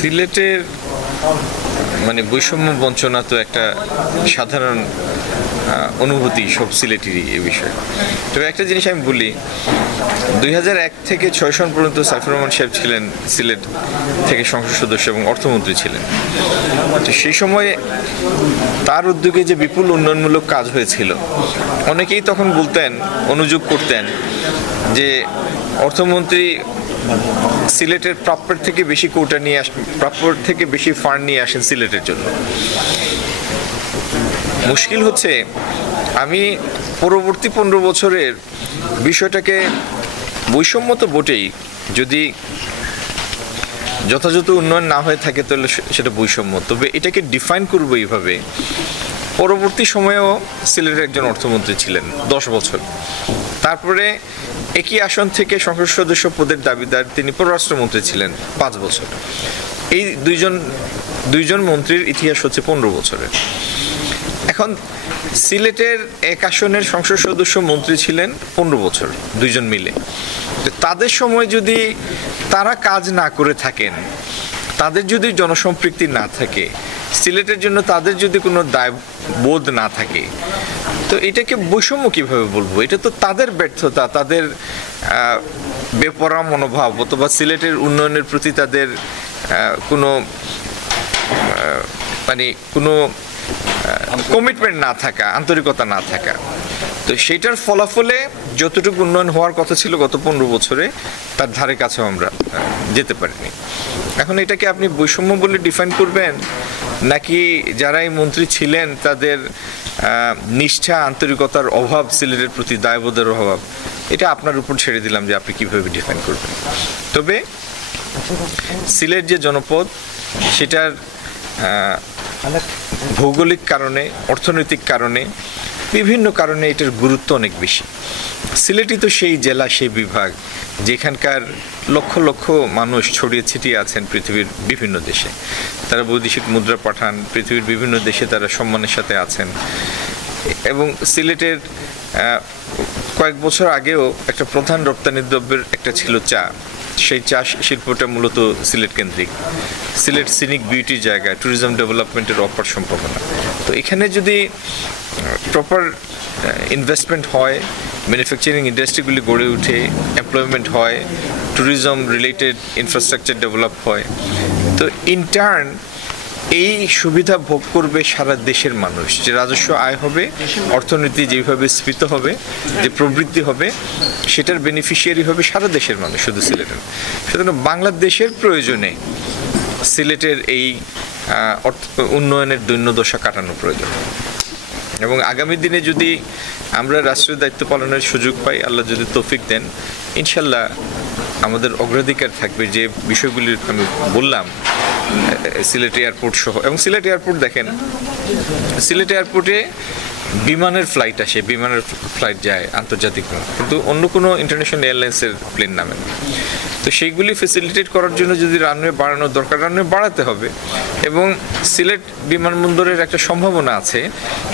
সিলেটের মানে বৈষম্য বঞ্চনা তো একটা সাধারণ অনুভূতি সব সিলেটেরই এ বিষয়ে। তবে একটা জিনিস আমি বলি, 2001 থেকে 6 সন পর্যন্ত সাইফুর রহমান সাহেব ছিলেন সিলেট থেকে সংসদ সদস্য এবং অর্থমন্ত্রী ছিলেন। তো সেই সময়ে তার উদ্যোগে যে বিপুল উন্নয়নমূলক কাজ হয়েছিল, অনেকেই তখন বলতেন, অনুযোগ করতেন যে অর্থমন্ত্রী সিলেটের প্রাপ্যের থেকে বেশি কোটা নিয়ে প্রাপ্যের থেকে বেশি ফান্ড নিয়ে আসেন সিলেটের জন্য। মুশকিল হচ্ছে, আমি পরবর্তী 15 বছরের বিষয়টাকে বৈষম্য তো বটেই, যদি যথাযথ উন্নয়ন না হয়ে থাকে তাহলে সেটা বৈষম্য। তবে এটাকে ডিফাইন করবো এইভাবে, পরবর্তী সময়েও সিলেটের একজন অর্থমন্ত্রী ছিলেন 10 বছর, তারপরে একই আসন থেকে সংসদ সদস্য পদের দাবিদার তিনি পররাষ্ট্রমন্ত্রী ছিলেন 5 বছর। এই দুইজন মন্ত্রীর ইতিহাস হচ্ছে 15 বছরের। এখন সিলেটের এক আসনের সংসদ সদস্য মন্ত্রী ছিলেন 15 বছর, দুইজন মিলে। তাদের সময় যদি তারা কাজ না করে থাকেন, তাদের যদি জনসম্পৃক্তি না থাকে, সিলেটের জন্য তাদের যদি কোনো দায়বোধ না থাকে, তো এটাকে বৈষম্য কিভাবে বলবো? এটা তো তাদের ব্যর্থতা, তাদের বেপরোয়া মনোভাব, অথবা সিলেটের উন্নয়নের প্রতি তাদের কোনো কমিটমেন্ট না থাকা, আন্তরিকতা না থাকা। তো সেটার ফলাফলে যতটুকু উন্নয়ন হওয়ার কথা ছিল গত 15 বছরে, তার ধারে কাছেও আমরা যেতে পারিনি। এখন এটাকে আপনি বৈষম্য বলে ডিফাইন করবেন, নাকি যারা এই মন্ত্রী ছিলেন তাদের নিষ্ঠা, আন্তরিকতার অভাব, সিলেটের প্রতি দায়বোধের অভাব, এটা আপনার উপর ছেড়ে দিলাম যে আপনি কিভাবে ডিফাইন করবেন। তবে সিলেট যে জনপদ, সেটার ভৌগোলিক কারণে, অর্থনৈতিক কারণে, বিভিন্ন কারণে এটার গুরুত্ব অনেক বেশি। সিলেটই তো সেই জেলা, সেই বিভাগ যেখানকার লক্ষ লক্ষ মানুষ ছড়িয়ে ছিটিয়ে আছেন পৃথিবীর বিভিন্ন দেশে। তারা বৈদেশিক মুদ্রা পাঠান, পৃথিবীর বিভিন্ন দেশে তারা সম্মানের সাথে আছেন। এবং সিলেটের কয়েক বছর আগেও একটা প্রধান রপ্তানি দ্রব্যের একটা ছিল চা। সেই চা শিল্পটা মূলত সিলেট কেন্দ্রিক। সিলেট সিনিক বিউটির জায়গা, ট্যুরিজম ডেভেলপমেন্টের অপার সম্ভাবনা। তো এখানে যদি প্রপার ইনভেস্টমেন্ট হয়, ম্যানুফ্যাকচারিং ইন্ডাস্ট্রিগুলি গড়ে উঠে, এমপ্লয়মেন্ট হয়, ট্যুরিজম রিলেটেড ইনফ্রাস্ট্রাকচার ডেভেলপ হয়, তো ইনটার্ন এই সুবিধা ভোগ করবে সারা দেশের মানুষ। যে রাজস্ব আয় হবে, অর্থনীতি যেভাবে স্ফীত হবে, যে প্রবৃদ্ধি হবে, সেটার বেনিফিশিয়ারি হবে সারা দেশের মানুষ, শুধু সিলেটের। সুতরাং বাংলাদেশের প্রয়োজনে সিলেটের এই উন্নয়নের দৈন্যদশা কাটানো প্রয়োজন। এবং আগামী দিনে যদি আমরা রাষ্ট্রীয় দায়িত্ব পালনের সুযোগ পাই, আল্লাহ যদি তৌফিক দেন, ইনশাল্লাহ আমাদের অগ্রাধিকার থাকবে যে বিষয়গুলি আমি বললাম, সিলেট এয়ারপোর্ট সহ। এবং সিলেট এয়ারপোর্ট দেখেন, সিলেট এয়ারপোর্টে বিমানের ফ্লাইট আসে, বিমানের ফ্লাইট যায় আন্তর্জাতিক, কিন্তু অন্য কোনো ইন্টারন্যাশনাল এয়ারলাইন্সের প্লেন নামে না। তো সেইগুলি ফেসিলিটেট করার জন্য যদি রানওয়ে বাড়ানোর দরকার, রানওয়ে বাড়াতে হবে। এবং সিলেট বিমানবন্দরের একটা সম্ভাবনা আছে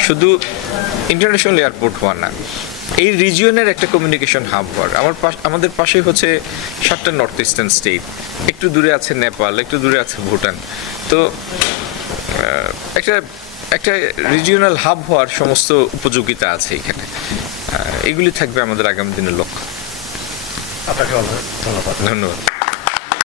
শুধু ইন্টারন্যাশনাল এয়ারপোর্ট হওয়া না, এই রিজিয়নের একটা কমিউনিকেশন হাব হওয়ার। আমাদের পাশেই হচ্ছে 7টা নর্থ ইস্টার্ন স্টেট, একটু দূরে আছে নেপাল, একটু দূরে আছে ভুটান। তো একটা রিজিওনাল হাব হওয়ার সমস্ত উপযোগিতা আছে এখানে। এগুলি থাকবে আমাদের আগামী দিনের লক্ষ্য। আপনাকে ধন্যবাদ। ধন্যবাদ।